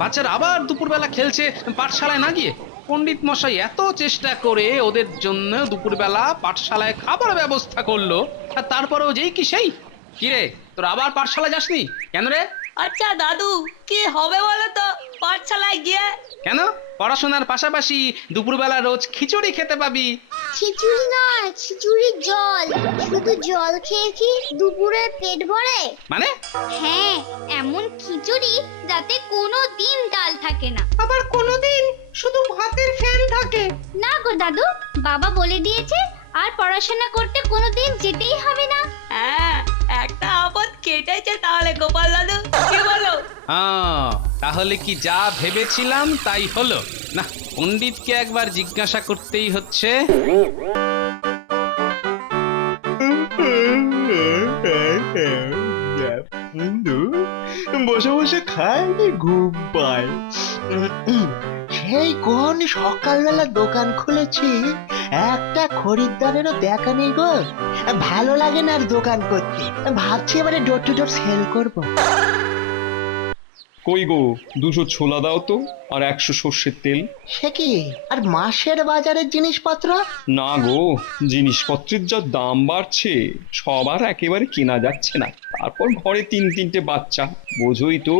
বাচ্চারা আবার দুপুরবেলা খেলছে পাঠশালায় না গিয়ে। পণ্ডিত মশাই এত চেষ্টা করে ওদের জন্য দুপুরবেলা পাঠশালায় খাবার ব্যবস্থা করলো, আর তারপরেও যেই কি সেই। কিরে, তোর আবার পাঠশালায় যাসনি কেন রে? আচ্ছা দাদু, কি হবে বলো তো পাঠশালায় গিয়ে? কেন? পড়াশোনার পাশাপাশি দুপুরবেলা রোজ খিচুড়ি খেতে পাবি। খিচুড়ি নয়, খিচুড়ির জল। শুধু জল খেয়ে কি দুপুরে পেট ভরে? মানে? হ্যাঁ, এমন খিচুড়ি যাতে কোনো দিন ডাল থাকে না। আবার কোনোদিন শুধু ভাতের ফ্যান থাকে। না গো দাদু, বাবা বলে দিয়েছে আর পড়াশোনা করতে কোনোদিন যেতেই হবে না। হ্যাঁ, একটা আপদ কেটেছে তাহলে গোপাল দাদু, কি বলো? তাহলে কি যা ভেবেছিলাম তাই হলো না? পণ্ডিতকে একবার জিজ্ঞাসা করতেই হচ্ছে। বসে বসে খাইনি ঘুম পায়। সেই কোন সকালবেলা দোকান খুলেছি, একটা খরিদ্দারেরও দেখা নেই গো। ভালো লাগে না আর দোকান করতে, ভাবছি এবারে ডোর টু ডোর সেল করবো। কই গো, 200 ছোলা দাও তো, আর 100 সর্ষের তেল। সে কি, আর মাসের বাজারের জিনিসপত্র? না গো, জিনিসপত্রের যা দাম বাড়ছে, সবার একেবারে কেনা যাচ্ছে না। তারপর ঘরে 3-3টে বাচ্চা, বোঝোই তো,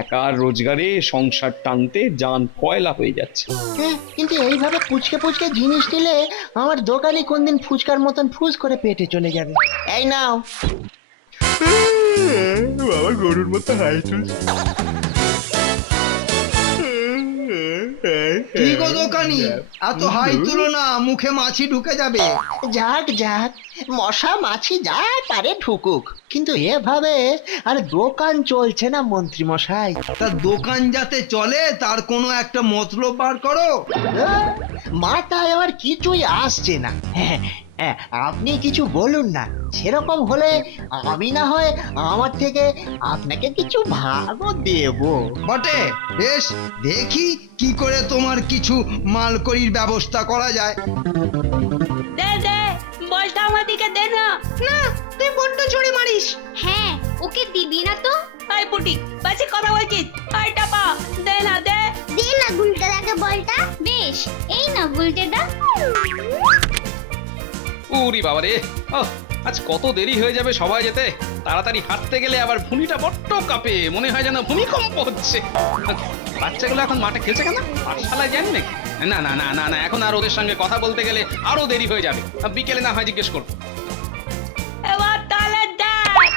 একার রোজগারে সংসার টানতে জান কয়লা হয়ে যাচ্ছে। হ্যাঁ, কিন্তু এইভাবে পুচকে পুচকে জিনিস নিলে আমার দোকানে কোনদিন ফুচকার মতন ফুস করে পেটে চলে যাবে। এই নাও। বাবা গরুর মতো হাই তুলছে। কি গো দোকানি, এত হাই তুলো না, মুখে মাছি ঢুকে যাবে। যাক যাক, মশা মাছি যা পারে ঢুকুক, কিন্তু এভাবে আর দোকান চলছে না মন্ত্রী মশাই। তা দোকান যাতে চলে তার কোনো একটা মতলব বার করো। মাথায় আবার কিছুই আসছে না। হ্যাঁ, হ্যাঁ, আপনি কিছু বলুন না, সেরকম হলে আমি না হয় আমার থেকে আপনাকে কিছু ভাগও দেব। বটে, বেশ, দেখি কি করে তোমার কিছু মালকড়ির ব্যবস্থা করা যায়। দে দে, বলটা আমার দিকে দে না। না, তুই বড্ড জোরে মারিস। হ্যাঁ, ওকে দিবি না তো? আই পুটি, বাসি কথা বলছিস? আই টাপা, দে না দে। দে না গুলটেদাকে বলটা। বেশ, এই না গুলটেদা। উরি বাবারে, আজ কত দেরি হয়ে যাবে সবাই যেতে। তাড়াতাড়ি হাঁটতে গেলে আবার ভুঁড়িটা বড্ড কাঁপে, মনে হয় যেন ভূমিকম্প হচ্ছে। বাচ্চাগুলো এখন মাঠে খেলছে কেন? পাঠশালায় যায়নি নাকি? না না না না না, এখন আর ওদের সঙ্গে কথা বলতে গেলে আরো দেরি হয়ে যাবে। বিকেলে না হয় জিজ্ঞেস করবো। এবার তাহলে দেখ।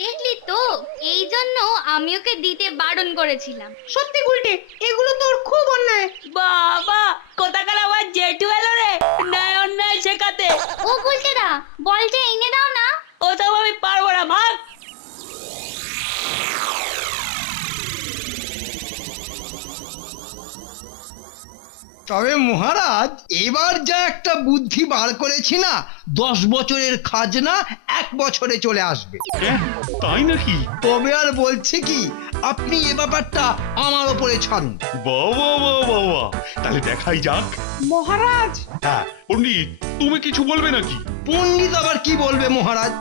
দেখলি তো, এই জন্য আমি ওকে দিতে বারণ করেছিলাম। সত্যি গুলটে, এগুলো তোর খুব অন্যায়। বাবা, কোথাকার আবার জেঠু এলো রে, ন্যায় অন্যায় শেখাতে। ও গুলটেদা, বলটা এনে দাও না। ওসব আমি পারবো না, ভাগ। তবে মহারাজ, এবার যা একটা বুদ্ধি বার করেছি না, 10 বছরের খাজনা 1 বছরে চলে আসবে। তাই নাকি? তবে আর বলছি কি, আপনি এ ব্যাপারটা আমার ওপরে ছাড়ুন। বাবা বাবা বাবা, তাহলে দেখাই যাক। মহারাজ, হ্যাঁ পণ্ডিত, তুমি কিছু বলবে নাকি? পণ্ডিত আবার কি বলবে মহারাজ,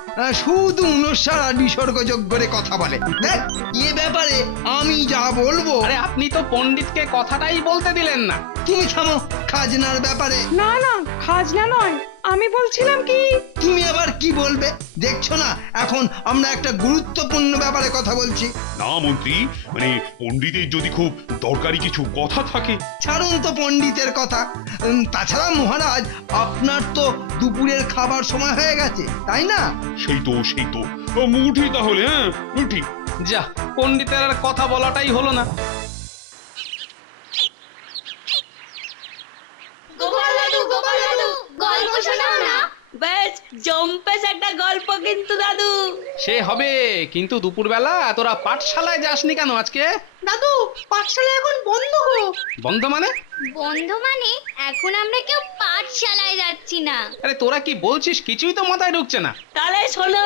শুধু উনসার আর নিসর্গযোগ করে কথা বলে। দেখ, এ ব্যাপারে আমি যা বলবো। আরে আপনি তো পণ্ডিতকে কথাটাই বলতে দিলেন না। তুমি থামো, খাজনার ব্যাপারে। না না, খাজনা নয়, আমি বলছিলাম কি। তুমি আবার কি বলবে? দেখছো না এখন আমরা একটা গুরুত্বপূর্ণ ব্যাপারে কথা বলছি। না মন্ত্রী, মানে পণ্ডিতের যদি খুব দরকারি কিছু কথা থাকে। ছাড়ুন তো পণ্ডিতের কথা। তাছাড়া মহারাজ, আপনার তো দুপুরের খাবার সময় হয়ে গেছে, তাই না? সেই তো সেই তো, উঠি তাহলে। হ্যাঁ উঠি। যা, পণ্ডিতের আর কথা বলাটাই হলো না। গোপাল দাদু, গোপাল দাদু, গল্প শোনাও না। বেশ জম্পেশ একটা গল্প কিন্তু দাদু। সে হবে, কিন্তু দুপুরবেলা তোরা পাঠশালায় যাসনি কেন আজকে? দাদু, পাঠশালা এখন বন্ধ গো। বন্ধ মানে? বন্ধ মানে এখন আমরা কেউ পাঠশালায় যাচ্ছি না। আরে তোরা কি বলছিস, কিছুই তো মাথায় ঢুকছে না। তাহলে শোনো,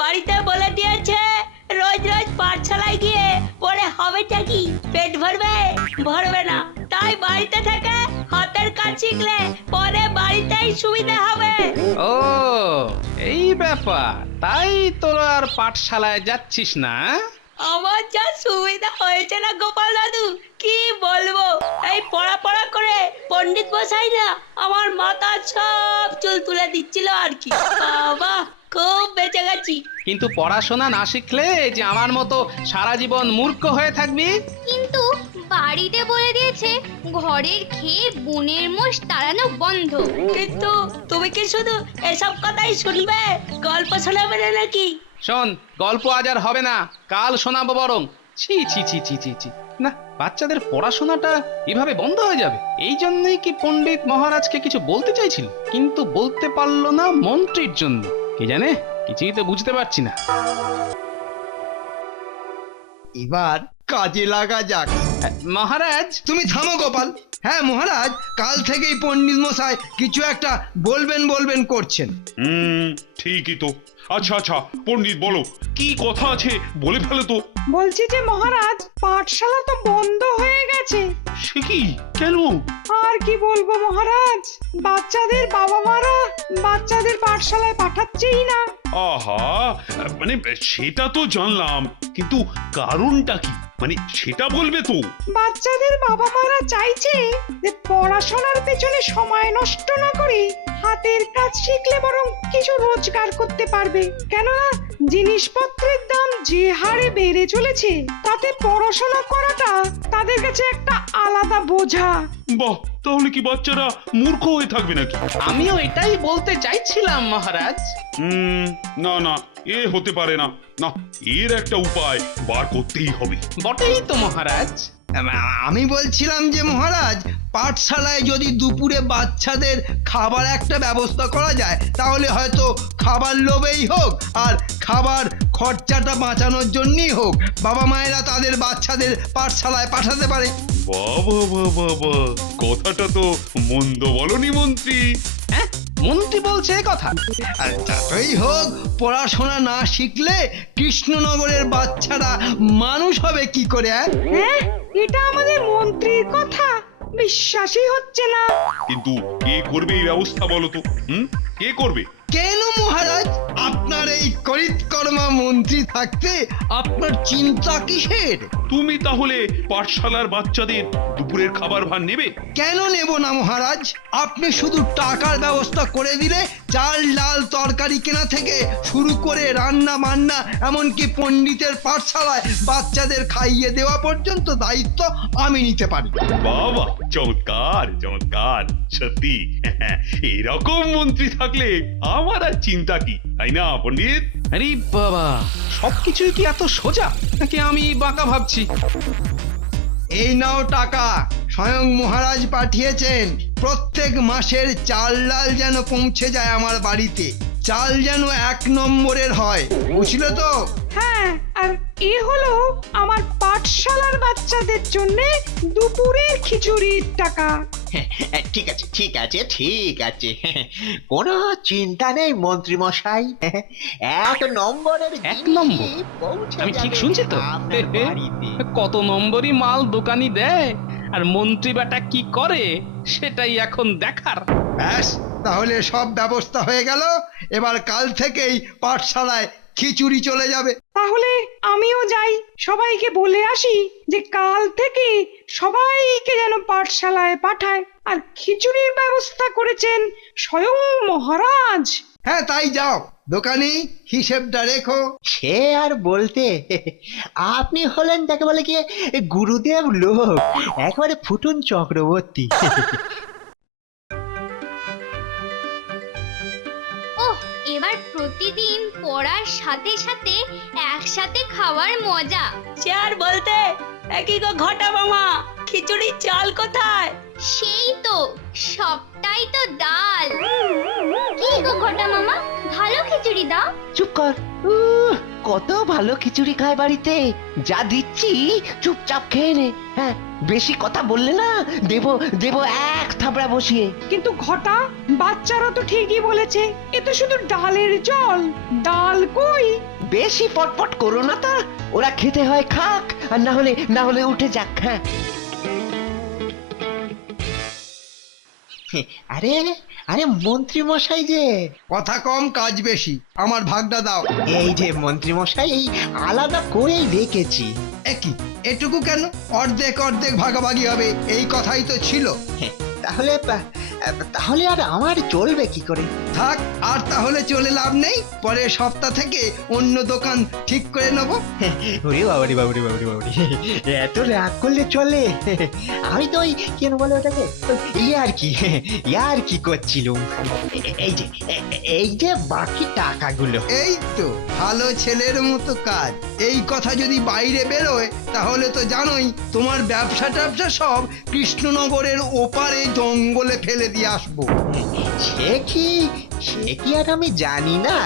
বাড়িতে বলে দিয়েছে রোজ রোজ পাঠশালায় গিয়ে পরে হবেটা কি? পেট ভরবে? ভরবে না। তাই বাড়িতে থেকে হাতের কাজ শিখলে পরে বাড়িতেই সুবিধা হবে। ও, এই ব্যাপার, তাই তোরা আর পাঠশালায় যাচ্ছিস না? আমার যা সুবিধা হয়েছে না গোপাল দাদু, কি বলবো। এই পড়া পড়া করে পণ্ডিত মশাই না আমার মাথা সব চুল তুলে দিচ্ছিল আর কি। বাবা, খুব বেঁচে গেছি। কিন্তু পড়াশোনা না শিখলে যে আমার মতো সারা জীবন মূর্খ হয়ে থাকবি। কিন্তু বাড়িতে বলে দিয়েছে ঘরের খেয়ে বনের মোষ তাড়ানো বন্ধ। কিন্তু তুমি কি শুধু এসব কথাই শুনবে, গল্প শোনাবে না নাকি? শোন, গল্প আজ আর হবে না, কাল শোনাবো বরং। ছি ছি ছি ছি ছি ছি, না, বাচ্চাদের পড়াশোনাটা এভাবে বন্ধ হয়ে যাবে? এই জন্যই কি পণ্ডিত মহারাজকে কিছু বলতে চাইছিল, কিন্তু বলতে পারলো না মন্ত্রীর জন্য? কে জানে, কিছুই তো বুঝতে পারছি না। এবার কাজে লাগা যাক। মহারাজ, তুমি থামো গোপাল। হ্যাঁ মহারাজ, কাল থেকেই পণ্ডিত মশাই কিছু একটা বলবেন বলবেন করছেন। ঠিকই তো। আচ্ছা আচ্ছা, পণ্ডিত বলো, কি কথা আছে বলে ফেলো তো। বলছি যে মহারাজ, পাঠশালা তো বন্ধ হয়ে গেছে। সে কি, কেন? আর কি বলবো মহারাজ, বাচ্চাদের বাবা মারা বাচ্চাদের পাঠশালায় পাঠাচ্ছেই না। আহা, মানে সেটা তো জানলাম, কিন্তু কারণটা কি, মানে সেটা বলবে তো। বাচ্চাদের বাবা মারা চাইছে যে পড়াশোনার পেছনে সময় নষ্ট না করে হাতের কাজ শিখলে বরং কিছু রোজগার করতে পারবে। কেননা জিনিসপত্রের দাম যে হারে বেড়ে চলেছে, তাতে পড়াশোনা করাটা তাদের কাছে একটা আলাদা বোঝা। বাহ, তাহলে কি বাচ্চারা মূর্খ হয়ে থাকবে নাকি? আমিও এটাই বলতে চাইছিলাম মহারাজ। না না, এ হতে পারে না। না, এর একটা উপায় বার করতেই হবে। বটেই তো মহারাজ। আমি বলছিলাম যে মহারাজ, পাঠশালায় যদি দুপুরে বাচ্চাদের খাবার একটা ব্যবস্থা করা যায়, তাহলে হয়তো খাবার লোভেই হোক আর খাবার খরচাটা বাঁচানোর জন্যই হোক, বাবা মায়েরা তাদের বাচ্চাদের পাঠশালায় পাঠাতে পারে। বাবা বাবা বাবা, কথাটা তো মন্দ বলনি মন্ত্রী। হ্যাঁ, মন্ত্রী বলছে এই কথা। আর যতই হোক, পড়াশোনা না শিখলে কৃষ্ণনগরের বাচ্চারা মানুষ হবে কি করে? হ্যাঁ, এটা আমাদের মন্ত্রীর কথা, বিশ্বাসই হচ্ছে না। কিন্তু কে করবে এই ব্যবস্থা বলো তো? কে করবে? কেন মহারাজ, আপনার এই করিতকর্মা মন্ত্রী থাকতে আপনার চিন্তা কিসের? তুমি তাহলে পাঠশালার বাচ্চাদের দুপুরের খাবার ভার নেবে? কেন নেব না মহারাজ? আপনি শুধু টাকার ব্যবস্থা করে দিলে চাল ডাল তরকারি কেনা থেকে শুরু করে রান্না বান্না, এমনকি পণ্ডিতের পাঠশালায় বাচ্চাদের খাইয়ে দেওয়া পর্যন্ত দায়িত্ব আমি নিতে পারি। বাবা, চমৎকার চমৎকার, সত্যি এরকম মন্ত্রী থাকলে আমার আর চিন্তা কি, তাই না পণ্ডিত? আরে বাবা, সবকিছুই কি এত সোজা, নাকি আমি বাঁকা ভাবছি? এই নাও টাকা, স্বয়ং মহারাজ পাঠিয়েছেন। প্রত্যেক মাসের চাল ডাল যেন পৌঁছে যায় আমার বাড়িতে, চাল যেন 1 নম্বরের হয়, বুঝলে তো? হ্যাঁ, আর এ হলো আমার পাঠশালার বাচ্চাদের জন্য দুপুরের খিচুড়ির টাকা। ঠিক আছে ঠিক আছে ঠিক আছে, কোনো চিন্তা নেই মন্ত্রী মশাই। 1 নম্বরের 1 নম্বর? জিনিস পৌঁছে আমি ঠিক যাবে শুনছি তো? আপনার বাড়িতে। কত নম্বরই মাল দোকানি দেয়, আর মন্ত্রী বেটা কি করে সেটাই এখন দেখার। ব্যাস, তাহলে সব ব্যবস্থা হয়ে গেল। এবার কাল থেকেই পাঠশালায় খিচুড়ি চলে যাবে। তাহলে আমিও যাই, সবাইকে বলে আসি যে কাল থেকে সবাইকে যেন পাঠশালায় পাঠায়। আর খিচুড়ির ব্যবস্থা করেছেন স্বয়ং মহারাজ। হ্যাঁ তাই যাও, দোকানি হিসেবটা রেখো। সে আর বলতে, আপনি হলেন যাকে বলে কি গুরুদেব লোক, একেবারে ফুটুন চক্রবর্তী। ওহ, এবার প্রতিদিন পড়ার সাথে সাথে একসাথে খাওয়ার মজা। সে আর বলতে, একই গো ঘটা মামা, খিচুড়ির চাল কোথায়? সেই তো, সবটাই তো ডাল। কি গো ঘটা মামা, ভালো খিচুড়ি দাও। চুপ কর। কত ভালো খিচুড়ি খায় বাড়িতে, যা দিচ্ছি চুপচাপ খেয়ে নে। হ্যাঁ, বেশি কথা বললে না দেব দেব 1 থাবড়া বসিয়ে। কিন্তু ঘটা, বাচ্চারা তো ঠিকই বলেছে, এ তো শুধু ডালের জল। ডাল কই? বেশি পটপট করো না তা, ওরা খেতে হয় খাক, আর না হলে উঠে যাক। হ্যাঁ, আরে আরে মন্ত্রী মশাই যে, কথা কম কাজ বেশি, আমার ভাগটা দাও। এই যে মন্ত্রী মশাই, এই আলাদা করেই রেখেছি। একই এটুকু কেন? অর্ধেক অর্ধেক ভাগাভাগি হবে এই কথাই তো ছিল। তাহলে তাহলে আর আমার চলবে কি করে? থাক, আর তাহলে চলে লাভ নেই, পরের সপ্তাহ থেকে অন্য দোকান ঠিক করে নেব। ওরে বাবারি বাবারি বাবারি বাবারি, এত রাগ করলে চলে? আমি তো ওই কেন বলে ওটাকে, ইয়ার কি করছিলুম। এই যে বাকি টাকাগুলো। এই তো ভালো ছেলের মতো কাজ। এই কথা যদি বাইরে বেরোয় তাহলে তো জানোই তোমার ব্যবসা ট্যাবসা সব কৃষ্ণনগরের ওপারে জঙ্গলে ফেলে দিয়ে আসবো। সে কি আর আমি জানি না।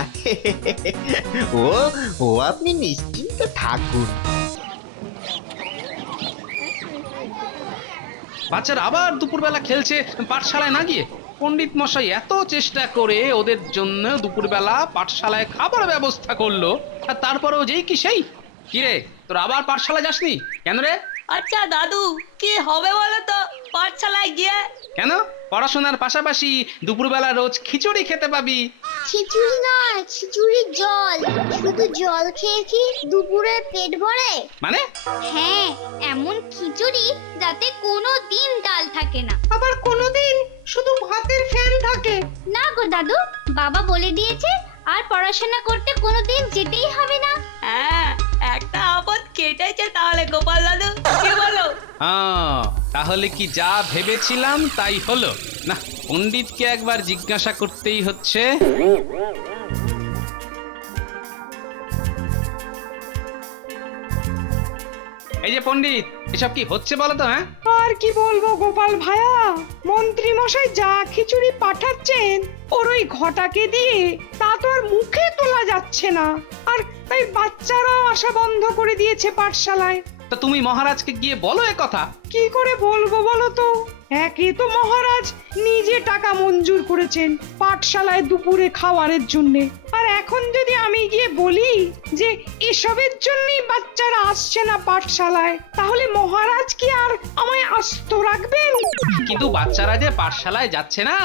ও আপনি নিশ্চিন্ত থাকুন। বাচ্চারা আবার দুপুরবেলা খেলছে পাঠশালায় না গিয়ে। পণ্ডিত মশাই এত চেষ্টা করে ওদের জন্য দুপুরবেলা পাঠশালায় খাবার ব্যবস্থা করলো, আর তারপরেও যেই কি সেই। কিরে, তোর আবার পাঠশালা যাসনি কেন রে? আচ্ছা দাদু, কি হবে বলো তো পাঠশালায় গিয়ে? কেন? পড়াশোনার পাশাপাশি দুপুরবেলা রোজ খিচুড়ি খেতে পাবি। খিচুড়ি নয়, খিচুড়ির জল। শুধু জল খেয়ে কি দুপুরে পেট ভরে? মানে? হ্যাঁ, এমন খিচুড়ি যাতে কোনো দিন ডাল থাকে না। আবার কোনোদিন শুধু ভাতের ফ্যান থাকে। না গো দাদু, বাবা বলে দিয়েছে আর পড়াশোনা করতে কোনোদিন যেতেই হবে না। হ্যাঁ, একটা আপদ কেটেছে তাহলে গোপাল দাদু, কি বলো? তাহলে কি যা ভেবেছিলাম তাই হলো না? পণ্ডিতকে একবার জিজ্ঞাসা করতেই হচ্ছে। এই যে পণ্ডিত, এসব কি হচ্ছে বলো তো? হ্যাঁ, আর কি বলবো গোপাল ভায়া, মন্ত্রী মশাই যা খিচুড়ি পাঠাচ্ছেন ওর ওই ঘটাকে দিয়ে তা তো আর মুখে তোলা যাচ্ছে না। আর তাই বাচ্চারাও আসা বন্ধ করে দিয়েছে পাঠশালায়। তা তুমি মহারাজকে গিয়ে বলো এ কথা। কি করে বলবো বলো তো? একে তো মহারাজ নিজে টাকা মঞ্জুর করেছেন পাঠশালায় দুপুরে খাওয়ারের জন্য, আর এখন যদি আমি গিয়ে বলি যে এসবের জন্যই বাচ্চারা আসছে না পাঠশালায়, তাহলে মহারাজ কি আর আমায় আস্ত রাখবেন? কিন্তু বাচ্চারা যে পাঠশালায় যাচ্ছে না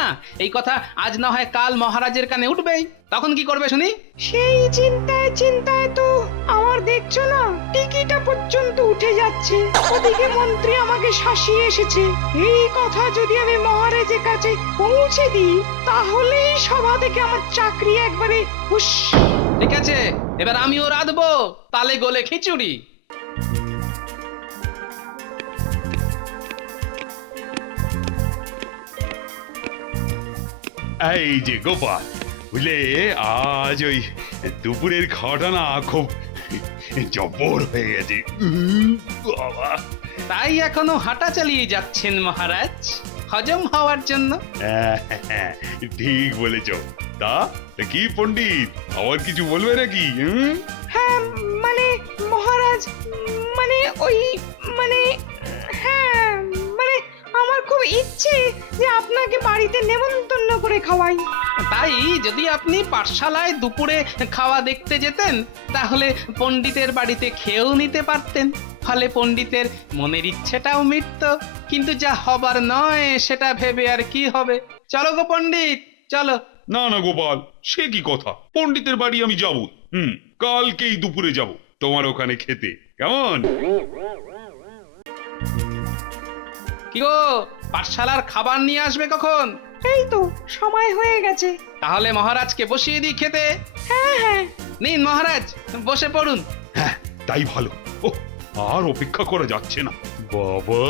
এই কথা আজ না হয় কাল মহারাজের কানে উঠবেই, তখন কি করবে শুনি? সেই চিন্তায় চিন্তায় তো আমার দেখছো না টিকিটা পর্যন্ত উঠে যাচ্ছে। ওদিকে মন্ত্রী আমাকে শাসিয়ে এসেছে। এই কথা যদি আমি মহারাজের কাছে পৌঁছে দিই তাহলেই সভা থেকে আমার চাকরি একবারে হুশ। ঠিক আছে, এবার আমিও রাঁধবো তালে গোলে খিচুড়ি। এই যে গোপাল, বুঝলে আজ ওই দুপুরের খাওয়াটা না খুব জব্বর হয়ে গেছে। বাবা, তাই এখনো হাঁটা চালিয়ে যাচ্ছেন মহারাজ হজম হওয়ার জন্য। ঠিক বলেছ। তা কি পণ্ডিত, আবার কিছু বলবে নাকি? হ্যাঁ মানে মহারাজ, মানে ওই মানে হ্যাঁ মানে আমার খুব ইচ্ছে যে আপনাকে বাড়িতে নেমন্তন্ন করে খাওয়াই। তাই যদি আপনি পাঠশালায় দুপুরে খাওয়া দেখতে যেতেন তাহলে পণ্ডিতের বাড়িতে খেয়েও নিতে পারতেন, ফলে পণ্ডিতের মনের ইচ্ছেটাও মিটত। কিন্তু যা হবার নয় সেটা ভেবে আর কি হবে? চলো গো পণ্ডিত, চলো। না না গোপাল, সে কি কথা? পণ্ডিতের বাড়ি আমি যাব। কালকেই দুপুরে যাব তোমার ওখানে খেতে, কেমন? কি গো, পাঠশালার খাবার নিয়ে আসবে কখন? এই তো সময় হয়ে গেছে। তাহলে মহারাজকে বসিয়ে দিই খেতে। হ্যাঁ হ্যাঁ, নিন মহারাজ, বসে পড়ুন। হ্যাঁ, তাই ভালো। ও, আর অপেক্ষা করা যাচ্ছে না। বাবা,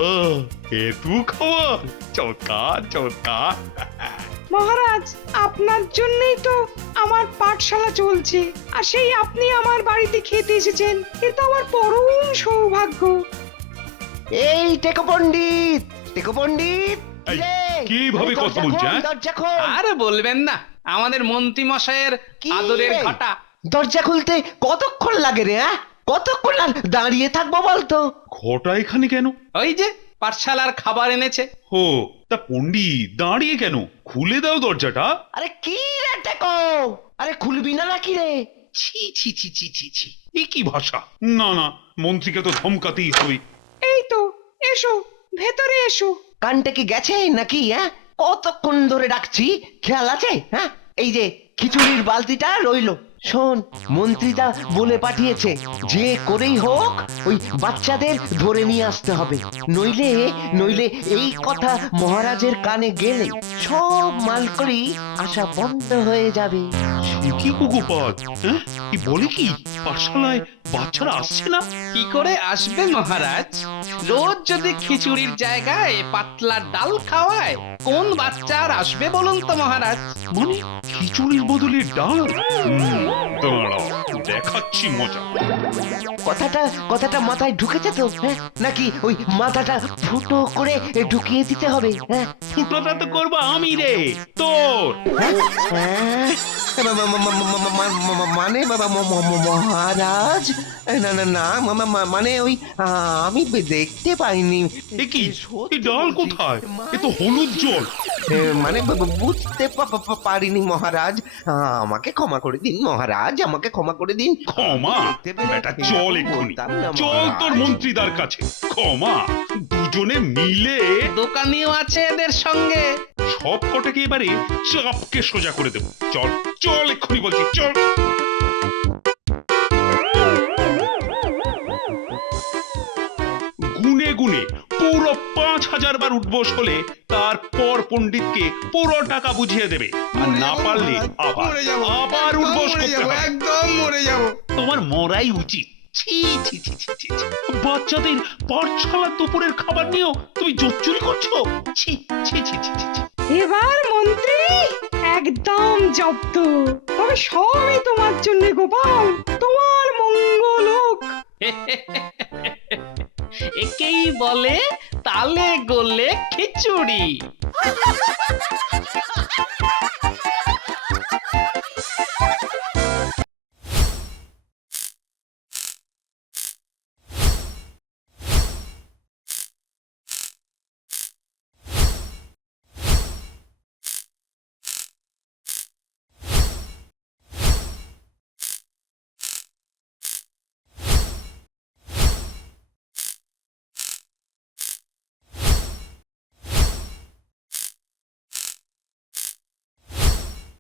এত খাবার! চমৎকার চমৎকার। মহারাজ আপনার জন্যই তো আমার পাঠশালা চলছে, আর সেই আপনি আমার বাড়িতে খেতে এসেছেন, এটা আমার পরম সৌভাগ্য। এই টেকো পণ্ডিত, টেকো পণ্ডিত, এই, রে, কিভাবে আরে কথা দরজা বলছে, খোল, হ্যাঁ? দরজা খোল। আর বলবেন না, আমাদের মন্ত্রী মশাইয়ের কি আদরের রে? ঘটা। দরজা খুলতে কতক্ষণ লাগে রে? কতক্ষণ আর দাঁড়িয়ে থাকবো বলতো? ঘটা এখানে কেন? ওই যে পাঠশালার খাবার এনেছে। ও, তা পণ্ডিত দাঁড়িয়ে কেন? খুলে দাও দরজাটা। আরে কি রে টেকো, আরে খুলবি না নাকি রে? ছি ছি ছি ছি ছি ছি, এ কি ভাষা? না না, মন্ত্রীকে তো ধমকাতেই হবে। এই তো এসো, ভেতরে এসো। কানটা কি গেছে নাকি? কতক্ষণ ধরে ডাকছি, খেয়াল আছে? হ্যাঁ, এই যে খিচুড়ির বালতিটা রইলো। শোন, মন্ত্রীদা বলে পাঠিয়েছে যে করেই হোক ওই বাচ্চাদের ধরে নিয়ে আসতে হবে, নইলে নইলে এই কথা মহারাজের কানে গেলে সব মালকড়ি আসা বন্ধ হয়ে যাবে। কি গো গোপাল, হ্যাঁ কি বলে কি পাঠশালায় বাচ্চারা আসছে না? কি করে আসবে মহারাজ? রোজ যদি খিচুড়ির জায়গায় পাতলা ডাল খাওয়ায়, কোন বাচ্চা আর আসবে বলুন তো মহারাজ? মানে খিচুড়ির বদলে ডাল? দাঁড়াও, দেখাচ্ছি মজা। কথাটা মাথায় ঢুকেছে তো? হ্যাঁ, নাকি ওই মাথাটা ফুটো করে ঢুকিয়ে দিতে হবে? হ্যাঁ, ফুটোটা তো করবো আমি রে, তোর। হ্যাঁ, মানে বাবা মহারাজ, না না না, মানে ওই আমি দেখতে পাইনি। এ কি, এই ডাল কোথায়? এ তো হলুদ জল। মানে বুঝতে পারিনি মহারাজ, আমাকে ক্ষমা করে দিন মহারাজ, আমাকে ক্ষমা করে দিন। ক্ষমা? বেটা চল এক্ষুনি, চল তোর মন্ত্রীদার কাছে। ক্ষমা? দুজনে মিলে দোকানিও আছে এদের সঙ্গে। সব কটাকে এবারে চাপকে সোজা করে দেবো। চল চল এক্ষুনি বলছি, চল। গুনে গুনে পুরো ৫,০০০ বার উঠবোস হলে তারপর পণ্ডিতকে পুরো টাকা বুঝিয়ে দেবে, আর না পারলে আবার আবার উঠবোস করতে হবে। একদম মরে যাবো। তোমার মরাই উচিত। ছি ছি ছি ছি ছি ছি। বাচ্চাদের পাঠশালা দুপুরের খাবার নিয়েও তুমি জোচ্চুরি করছো? ছি ছি ছি ছি ছি ছি। এবার মন্ত্রী একদম জব্দ। তবে সবই তোমার জন্য গোপাল, তোমার মঙ্গল হোক। একেই বলে তালে গোলে খিচুড়ি।